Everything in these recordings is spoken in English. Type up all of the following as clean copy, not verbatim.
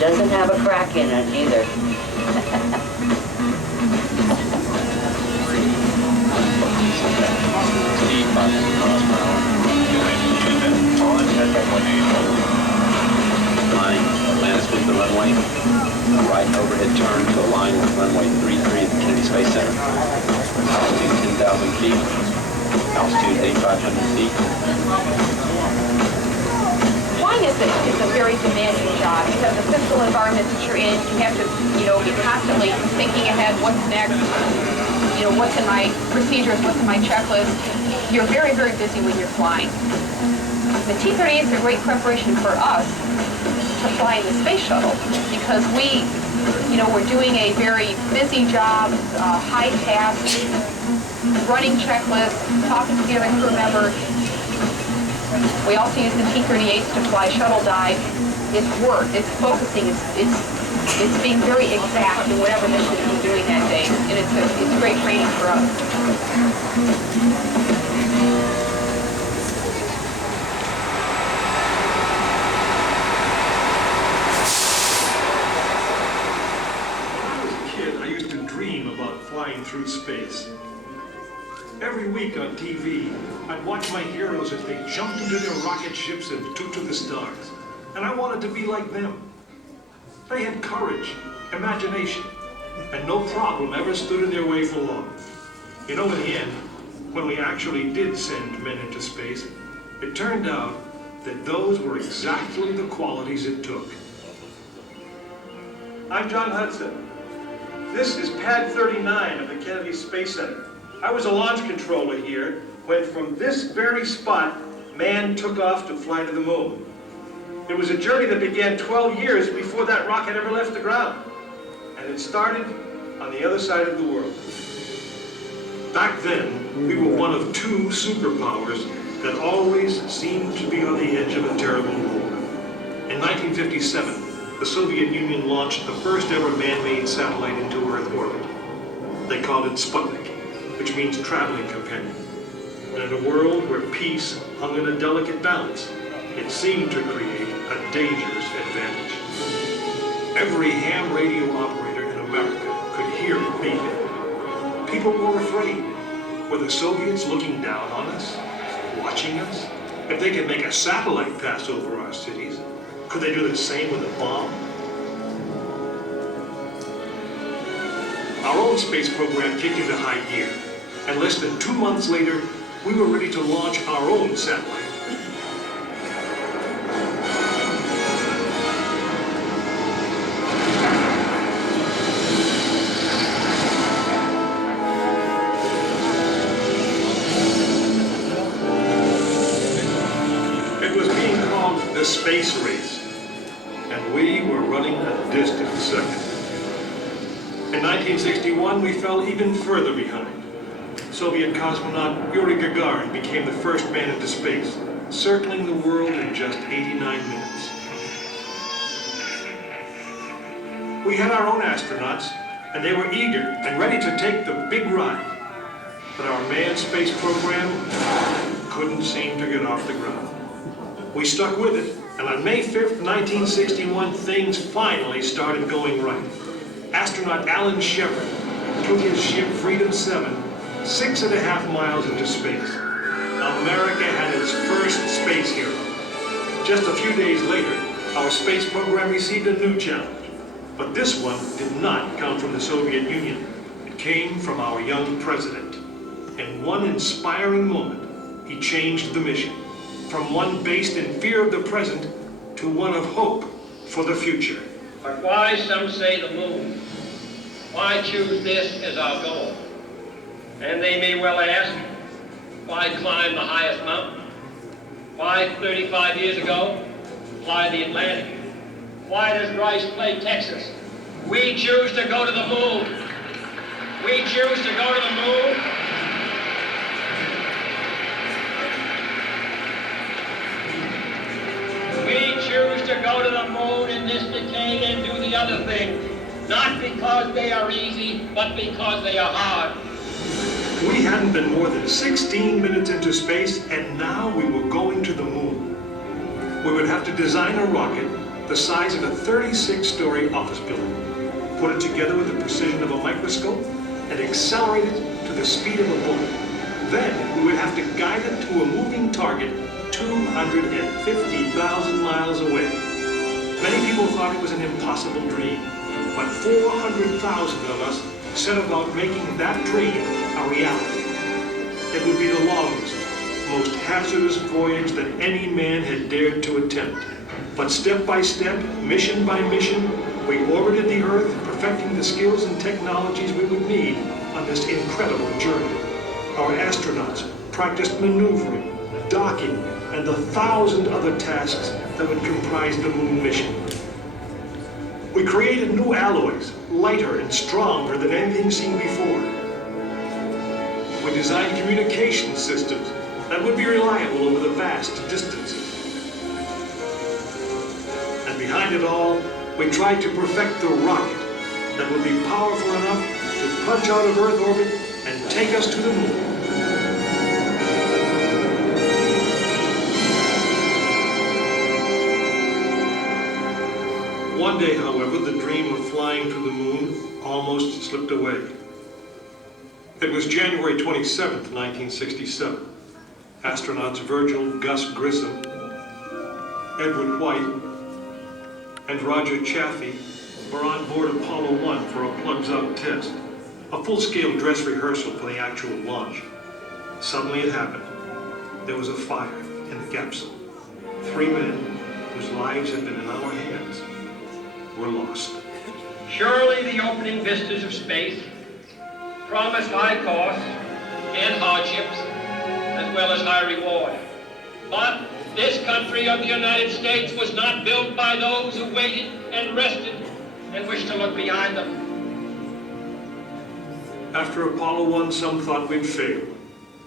doesn't have a crack in it either. With the runway, right overhead turn to align with runway 33 at the Kennedy Space Center. Altitude 10,000 feet, altitude 8,500 feet. Flying is a very demanding job. You have the physical environment that you're in. You have to, be constantly thinking ahead, what's next, what's in my procedures, what's in my checklist. You're very, very busy when you're flying. The T-38 is a great preparation for us to fly in the space shuttle because we're doing a very busy job, high tasks, running checklists, talking to the other crew members. We also use the T-38s to fly shuttle dive. It's work, it's focusing, it's being very exact in whatever mission we're doing that day, and it's great training for us. Flying through space. Every week on TV, I'd watch my heroes as they jumped into their rocket ships and took to the stars. And I wanted to be like them. They had courage, imagination, and no problem ever stood in their way for long. In the end, when we actually did send men into space, it turned out that those were exactly the qualities it took. I'm John Hudson. This is Pad 39 of the Kennedy Space Center. I was a launch controller here when from this very spot, man took off to fly to the moon. It was a journey that began 12 years before that rocket ever left the ground. And it started on the other side of the world. Back then, we were one of two superpowers that always seemed to be on the edge of a terrible war. In 1957, the Soviet Union launched the first ever man-made satellite into Earth orbit. They called it Sputnik, which means traveling companion. And in a world where peace hung in a delicate balance, it seemed to create a dangerous advantage. Every ham radio operator in America could hear it beeping. People were afraid. Were the Soviets looking down on us, watching us? If they could make a satellite pass over our cities, could they do the same with a bomb? Our own space program kicked into high gear, and less than 2 months later, we were ready to launch our own satellite. It was being called the space race, and we were running a distant second. In 1961, we fell even further behind. Soviet cosmonaut Yuri Gagarin became the first man into space, circling the world in just 89 minutes. We had our own astronauts, and they were eager and ready to take the big ride. But our manned space program couldn't seem to get off the ground. We stuck with it, and on May 5th, 1961, things finally started going right. Astronaut Alan Shepard took his ship Freedom 7 6.5 miles into space. America had its first space hero. Just a few days later, our space program received a new challenge. But this one did not come from the Soviet Union. It came from our young president. In one inspiring moment, he changed the mission from one based in fear of the present to one of hope for the future. But why, some say, the moon? Why choose this as our goal? And they may well ask, why climb the highest mountain? Why, 35 years ago, fly the Atlantic? Why does Rice play Texas? We choose to go to the moon. We choose to go to the moon. We choose to go to the moon in this decade and do the other thing. Not because they are easy, but because they are hard. We hadn't been more than 16 minutes into space, and now we were going to the moon. We would have to design a rocket the size of a 36-story office building, put it together with the precision of a microscope, and accelerate it to the speed of a bullet. Then we would have to guide it to a moving target 250,000 miles away. Many people thought it was an impossible dream, but 400,000 of us set about making that dream a reality. It would be the longest, most hazardous voyage that any man had dared to attempt. But step by step, mission by mission, we orbited the Earth, perfecting the skills and technologies we would need on this incredible journey. Our astronauts practiced maneuvering, docking, and the 1,000 other tasks that would comprise the moon mission. We created new alloys, lighter and stronger than anything seen before. We designed communication systems that would be reliable over the vast distances. And behind it all, we tried to perfect the rocket that would be powerful enough to punch out of Earth orbit and take us to the moon. One day, however, the dream of flying to the moon almost slipped away. It was January 27th, 1967. Astronauts Virgil Gus Grissom, Edward White, and Roger Chaffee were on board Apollo 1 for a plugs-out test, a full-scale dress rehearsal for the actual launch. Suddenly it happened. There was a fire in the capsule. 3 men, whose lives had been in our hands, were lost. Surely the opening vistas of space promise high costs and hardships, as well as high reward. But this country of the United States was not built by those who waited and rested and wished to look behind them. After Apollo 1, some thought we'd failed,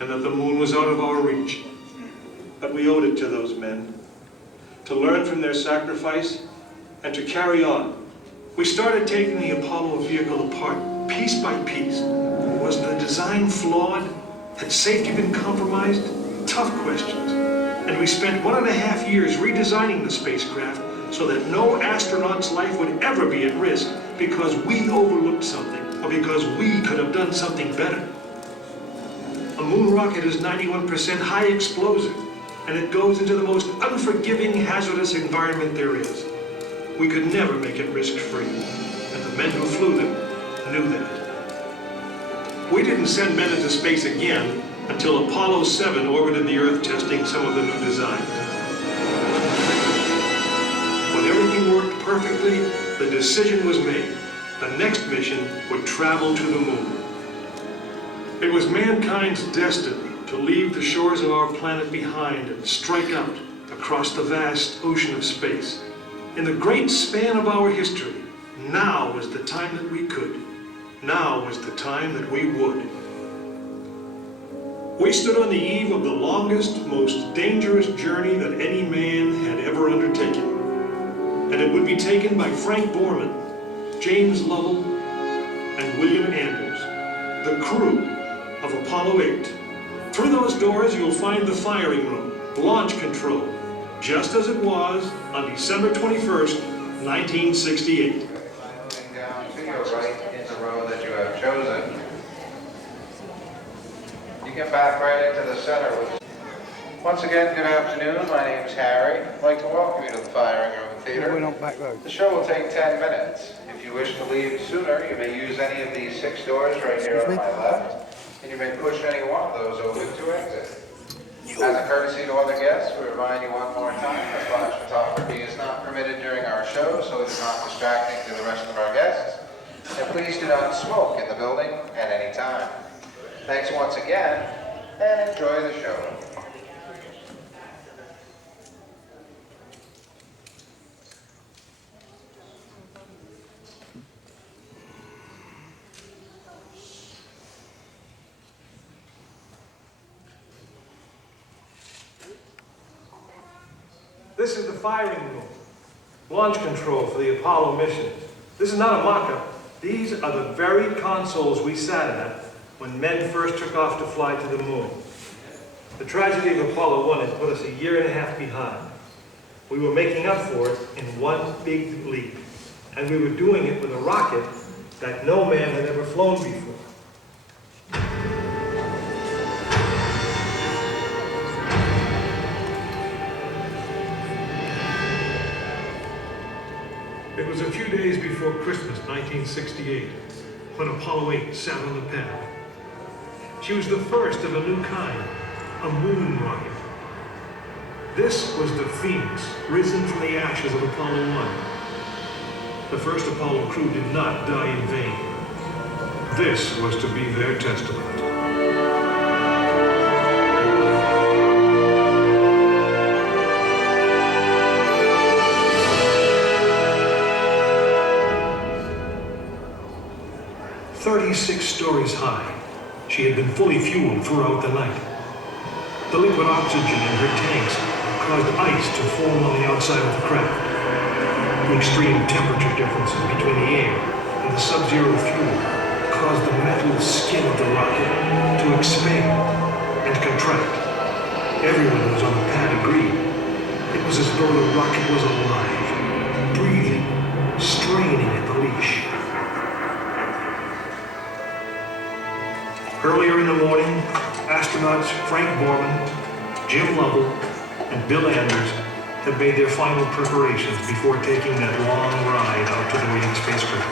and that the moon was out of our reach. But we owed it to those men, to learn from their sacrifice, and to carry on. We started taking the Apollo vehicle apart, piece by piece. Was the design flawed? Had safety been compromised? Tough questions. And we spent 1.5 years redesigning the spacecraft so that no astronaut's life would ever be at risk because we overlooked something, or because we could have done something better. A moon rocket is 91% high explosive, and it goes into the most unforgiving, hazardous environment there is. We could never make it risk-free, and the men who flew them knew that. We didn't send men into space again until Apollo 7 orbited the Earth testing some of the new designs. When everything worked perfectly, the decision was made. The next mission would travel to the moon. It was mankind's destiny to leave the shores of our planet behind and strike out across the vast ocean of space. In the great span of our history, now was the time that we could. Now was the time that we would. We stood on the eve of the longest, most dangerous journey that any man had ever undertaken. And it would be taken by Frank Borman, James Lovell, and William Anders, the crew of Apollo 8. Through those doors, you'll find the firing room, launch control, just as it was on December 21st, 1968. Moving down to your right in the row that you have chosen. You get back right into the center. Once again, good afternoon. My name is Harry. I'd like to welcome you to the firing room theater. The show will take 10 minutes. If you wish to leave sooner, you may use any of these 6 doors right here on my left, and you may push any one of those open to exit. As a courtesy to other guests, we remind you one more time that flash photography is not permitted during our show, so it is not distracting to the rest of our guests. And please do not smoke in the building at any time. Thanks once again, and enjoy the show. This is the firing room, launch control for the Apollo missions. This is not a mock-up. These are the very consoles we sat at when men first took off to fly to the moon. The tragedy of Apollo 1 had put us 1.5 years behind. We were making up for it in one big leap. And we were doing it with a rocket that no man had ever flown before. It was a few days before Christmas, 1968, when Apollo 8 sat on the pad. She was the first of a new kind, a moon rocket. This was the Phoenix, risen from the ashes of Apollo 1. The first Apollo crew did not die in vain. This was to be their testament. "36 stories high, she had been fully fueled throughout the night. The liquid oxygen in her tanks caused ice to form on the outside of the craft. The extreme temperature differences between the air and the sub-zero fuel caused the metal skin of the rocket to expand and contract. Everyone who was on the pad agreed. It was as though the rocket was alive, breathing, straining at the leash. Earlier in the morning, astronauts Frank Borman, Jim Lovell, and Bill Anders had made their final preparations before taking that long ride out to the waiting spacecraft.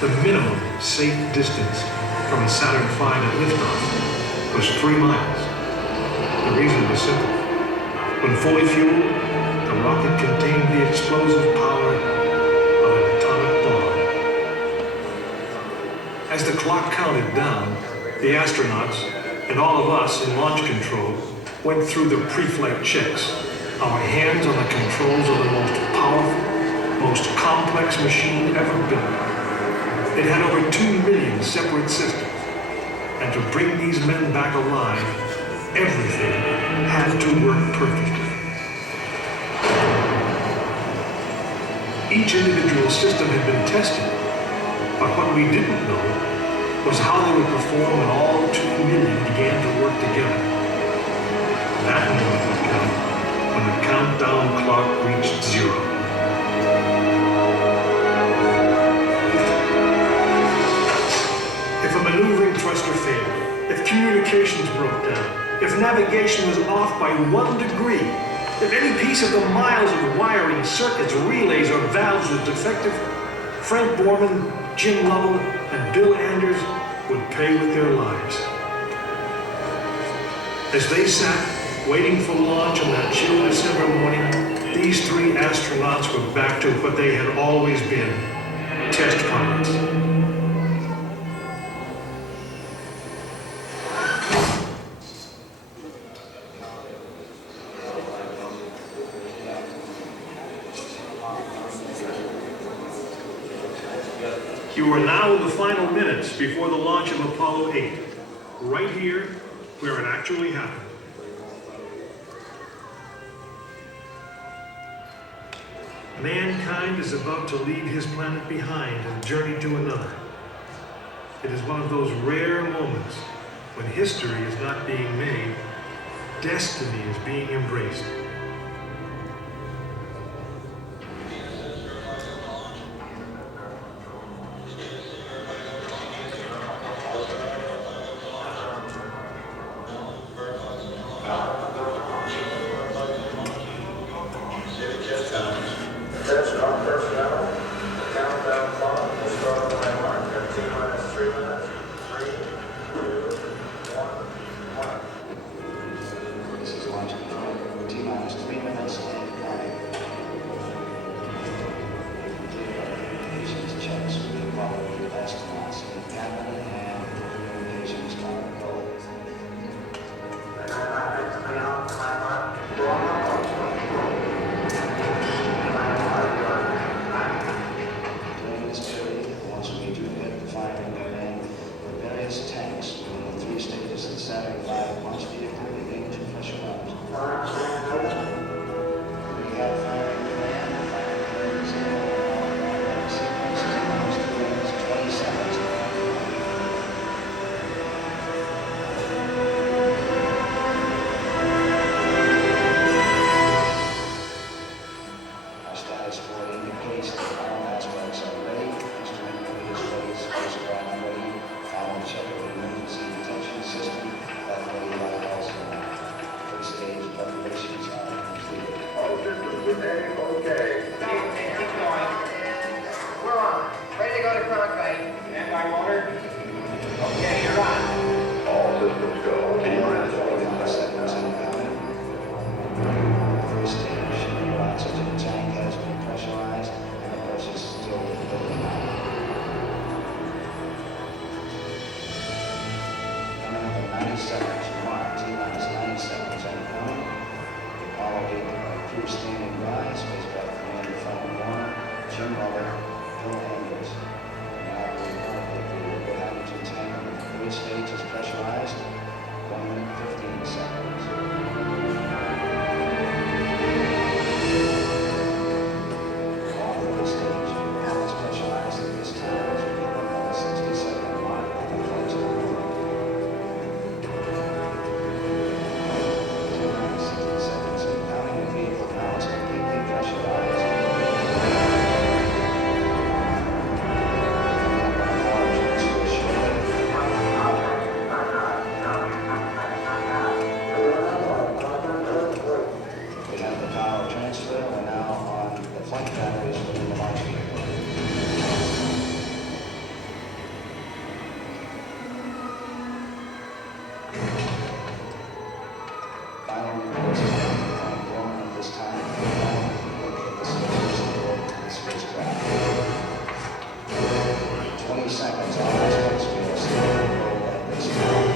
The minimum safe distance from the Saturn V at liftoff was 3 miles. The reason was simple. When fully fueled, the rocket contained the explosive power of an atomic bomb. As the clock counted down, the astronauts and all of us in launch control went through the pre-flight checks. Our hands on the controls of the most powerful, most complex machine ever built. It had over 2 million separate systems. And to bring these men back alive, everything had to work perfectly. Each individual system had been tested, but what we didn't know was how they would perform when all 2 million began to work together. That moment would come when the countdown clock reached 0. If a maneuvering thruster failed, if communications broke down, if navigation was off by 1 degree, if any piece of the miles of wiring, circuits, relays, or valves was defective, Frank Borman, Jim Lovell, and Bill Anders would pay with their lives. As they sat, waiting for launch on that chill December morning, these 3 astronauts were back to what they had always been, test pilots. You are now in the final minutes before the launch of Apollo 8, right here where it actually happened. Mankind is about to leave his planet behind and journey to another. It is one of those rare moments when history is not being made, destiny is being embraced. Saturn V launch vehicle beginning to pressurize. We have firing command, firing command sequence is 20 seconds. Okay. Keep going. We're on. Ready to go to Cronkite. Stand by motor. Okay, you're on. All systems go. T-minus 49 seconds incoming. First stage, your oxygen tank has been pressurized, and of course it's still building up. Coming up in 90 seconds, mark T-minus 90 seconds incoming. Apollo 8 crew standing by, spacecraft commander Frank Warner, Jim Lovell, Bill Andrews. Now we report that the liquid hydrogen tank on the third stage is pressurized, 1 minute 15 seconds. All third stage now is pressurized at this time as we get up on the 60-second mark on the flight to the moon. 60 seconds incoming, the vehicle now is completely pressurized. We have the power transfer. We're now on the flight batteries within the launch vehicle. Final reports from Frank Borman at this time. Look at the surface of the spacecraft. 20 seconds on aspects we are still at this time.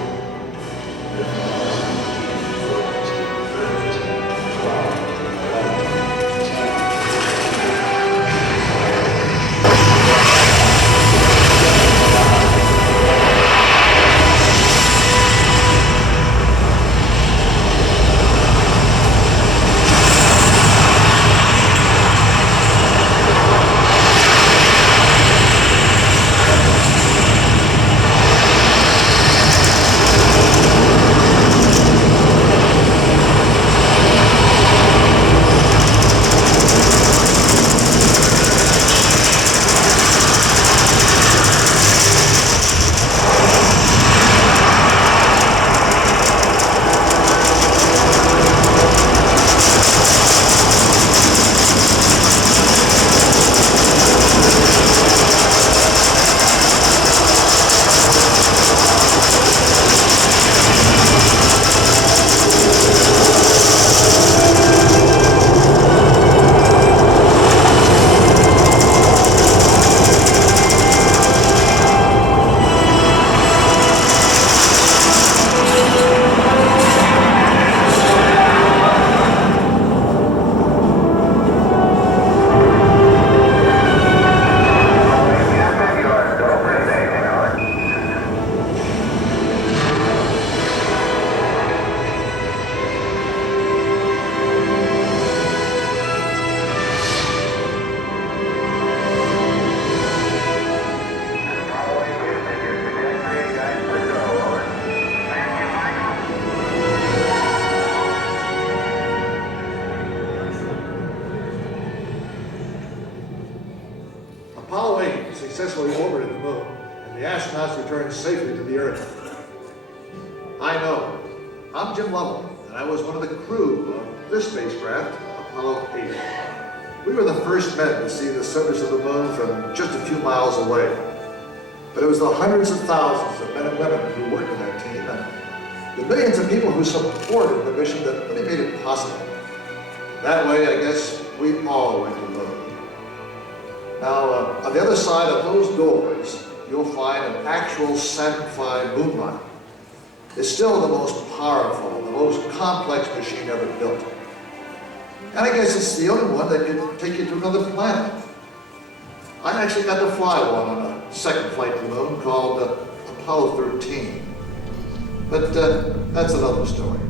8 successfully orbited the moon, and the astronauts returned safely to the Earth. I know. I'm Jim Lovell, and I was one of the crew of this spacecraft, Apollo 8. We were the first men to see the surface of the moon from just a few miles away. But it was the hundreds of thousands of men and women who worked in that team, and the millions of people who supported the mission that really made it possible. That way, I guess, we all went to the moon. Now, on the other side of those doors, you'll find an actual Saturn V moon mine. It's still the most powerful, the most complex machine ever built. And I guess it's the only one that can take you to another planet. I actually got to fly one on a second flight to the moon called Apollo 13. But that's another story.